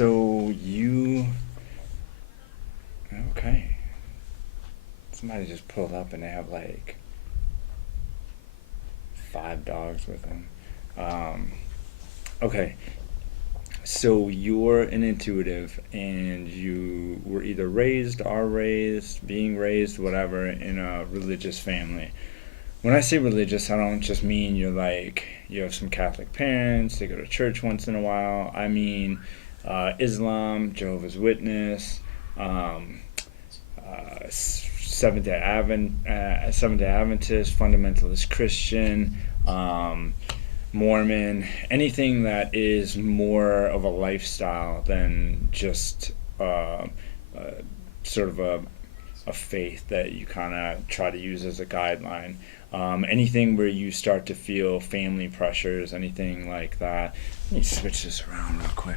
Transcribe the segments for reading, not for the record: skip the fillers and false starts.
So you, okay. Somebody just pulled up and they have like 5 dogs with them. Um, okay. So you're an intuitive and you were either raised, are raised, being raised, whatever, in a religious family. When I say religious, I don't just mean you have some Catholic parents, they go to church once in a while. I mean Islam, Jehovah's Witness, um, Seventh Day Adventist, Fundamentalist Christian, Mormon, anything that is more of a lifestyle than just uh, sort of a faith that you kind of try to use as a guideline. Anything where you start to feel family pressures, anything like that. Let me switch this around real quick.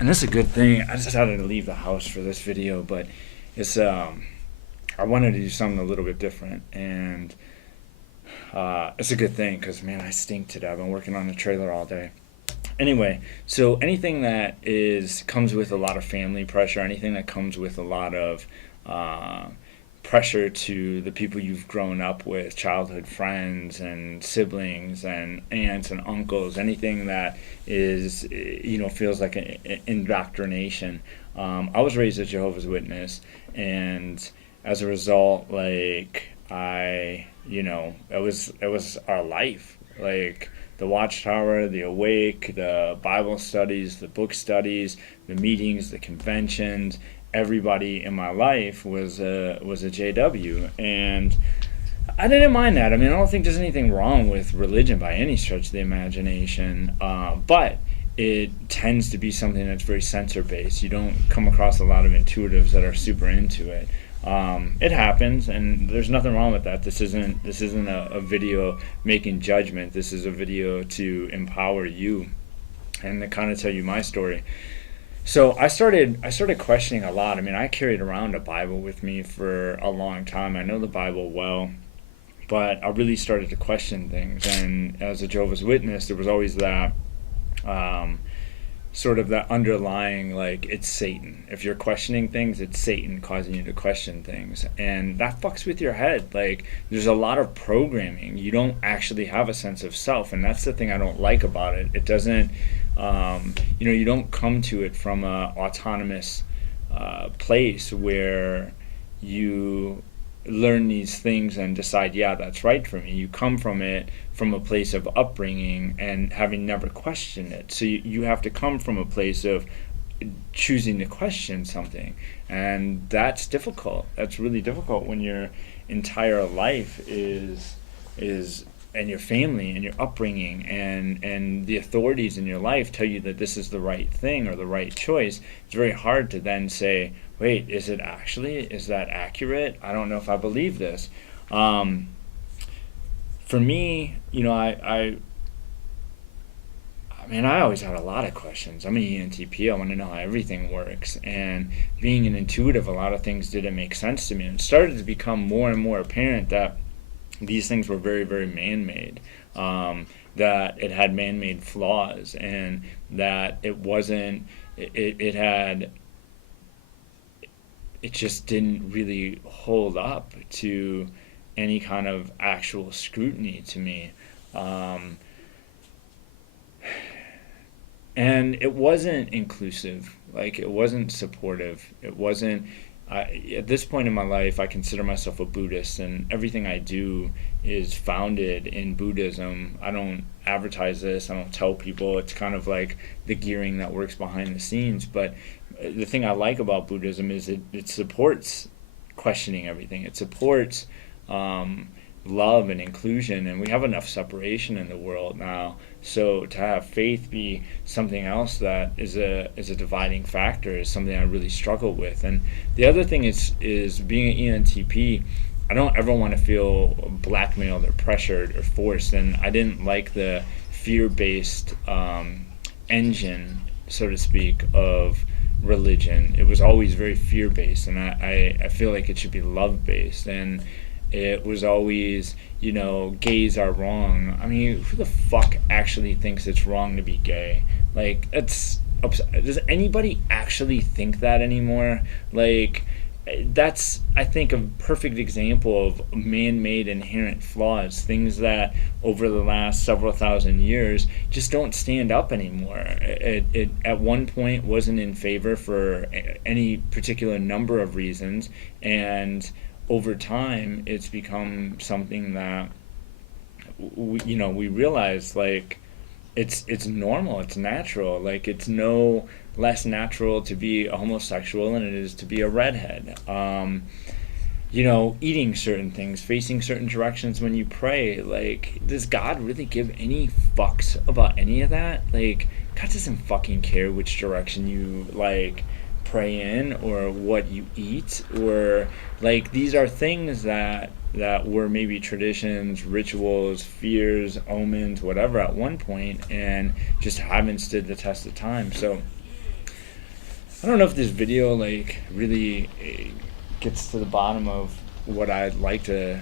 And this is a good thing. I just had to leave the house for this video, but it's I wanted to do something a little bit different, and it's a good thing because man, I stink today. I've been working on the trailer all day. Anyway, so anything that is comes with a lot of family pressure, anything that comes with a lot of uh, pressure to the people you've grown up with, childhood friends and siblings and aunts and uncles, anything that is, feels like an indoctrination. I was raised a Jehovah's Witness, and as a result, it was our life. Like the Watchtower, the Awake, the Bible studies, the book studies, the meetings, the conventions. Everybody in my life was a JW, and I didn't mind that. I mean, I don't think there's anything wrong with religion by any stretch of the imagination, but it tends to be something that's very censor based. You don't come across a lot of intuitives that are super into it. It happens, and there's nothing wrong with that. This isn't a video making judgment. This is a video to empower you and to kind of tell you my story. So I started questioning a lot. I mean, I carried around a Bible with me for a long time. I know the Bible well, but I really started to question things. And as a Jehovah's Witness, there was always that um, sort of that underlying, like, it's Satan. If you're questioning things, it's Satan causing you to question things, and that fucks with your head. Like, there's a lot of programming. You don't actually have a sense of self, and that's the thing I don't like about it. It doesn't you don't come to it from a autonomous place where you learn these things and decide, yeah, that's right for me. You come from it from a place of upbringing and having never questioned it. So you have to come from a place of choosing to question something, and that's difficult. That's really difficult when your entire life is and your family and your upbringing and the authorities in your life tell you that this is the right thing or the right choice. It's very hard to then say, wait, is that accurate? I don't know if I believe this. For me, I always had a lot of questions. I'm an ENTP. I want to know how everything works. And being an intuitive, a lot of things didn't make sense to me. And it started to become more and more apparent that these things were very, very man-made, that it had man-made flaws, and that it just didn't really hold up to any kind of actual scrutiny to me. Um, and it wasn't inclusive, like it wasn't supportive, it wasn't at this point in my life, I consider myself a Buddhist, and everything I do is founded in Buddhism. I don't advertise this, I don't tell people. It's kind of like the gearing that works behind the scenes. But the thing I like about Buddhism is it supports questioning everything. It supports um, love and inclusion, and we have enough separation in the world now. So to have faith be something else that is a dividing factor is something I really struggle with. And the other thing is being an ENTP, I don't ever want to feel blackmailed or pressured or forced. And I didn't like the fear-based engine, so to speak, of religion. It was always very fear-based, and I feel like it should be love-based. And it was always, gays are wrong. I mean, who the fuck actually thinks it's wrong to be gay? Like, it's does anybody actually think that anymore? Like, that's, I think, a perfect example of man-made inherent flaws, things that over the last several thousand years just don't stand up anymore. It at one point wasn't in favor for any particular number of reasons, and over time it's become something that we realize, like, it's normal, it's natural. Like, it's no less natural to be a homosexual than it is to be a redhead. Eating certain things, facing certain directions when you pray. Like, does God really give any fucks about any of that? Like, God doesn't fucking care which direction you, like, pray in, or what you eat, or, like, these are things that were maybe traditions, rituals, fears, omens, whatever at one point, and just haven't stood the test of time. So I don't know if this video, like, really gets to the bottom of what I'd like to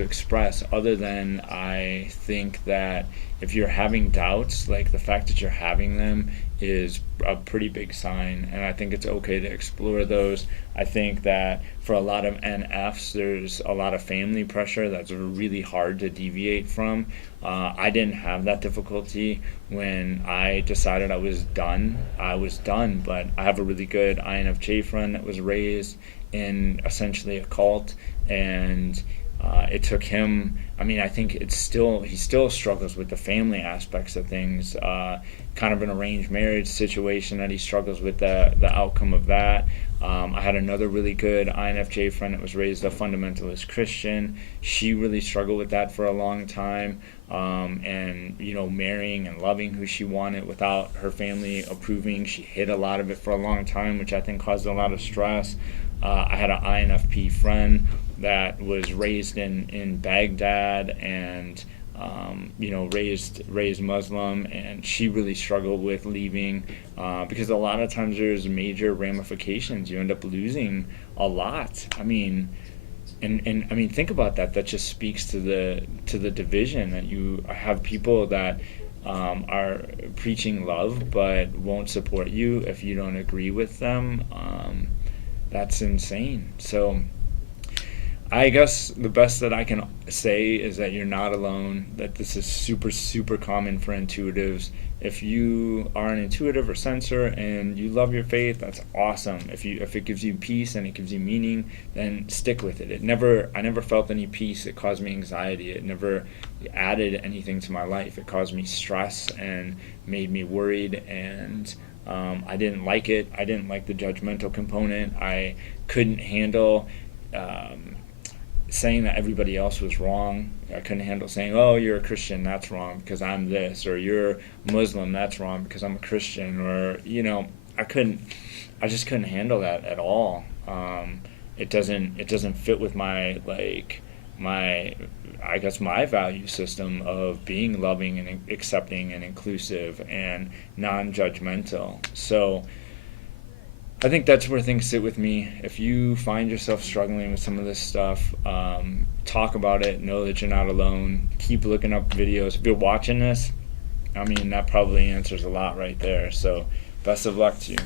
express, other than I think that if you're having doubts, like, the fact that you're having them is a pretty big sign, and I think it's okay to explore those. I think that for a lot of NFs, there's a lot of family pressure that's really hard to deviate from. I didn't have that difficulty when I decided I was done. But I have a really good INFJ friend that was raised in essentially a cult, and it took him, I think he still struggles with the family aspects of things, kind of an arranged marriage situation that he struggles with the outcome of that. I had another really good INFJ friend that was raised a fundamentalist Christian. She really struggled with that for a long time, and marrying and loving who she wanted without her family approving. She hid a lot of it for a long time, which I think caused a lot of stress. I had an INFP friend that was raised in Baghdad, and raised Muslim, and she really struggled with leaving, because a lot of times there's major ramifications. You end up losing a lot. And think about that. That just speaks to the division, that you have people that are preaching love but won't support you if you don't agree with them. That's insane. So I guess the best that I can say is that you're not alone, that this is super, super common for intuitives. If you are an intuitive or sensor and you love your faith, that's awesome. If it gives you peace and it gives you meaning, then stick with it. I never felt any peace. It caused me anxiety. It never added anything to my life. It caused me stress and made me worried, and I didn't like it. I didn't like the judgmental component. I couldn't handle saying that everybody else was wrong. I couldn't handle saying, oh, you're a Christian, that's wrong because I'm this, or you're Muslim, that's wrong because I'm a Christian, or I just couldn't handle that at all. It doesn't fit with my value system of being loving and accepting and inclusive and non-judgmental. So I think that's where things sit with me. If you find yourself struggling with some of this stuff, talk about it. Know that you're not alone. Keep looking up videos. If you're watching this, that probably answers a lot right there. So best of luck to you.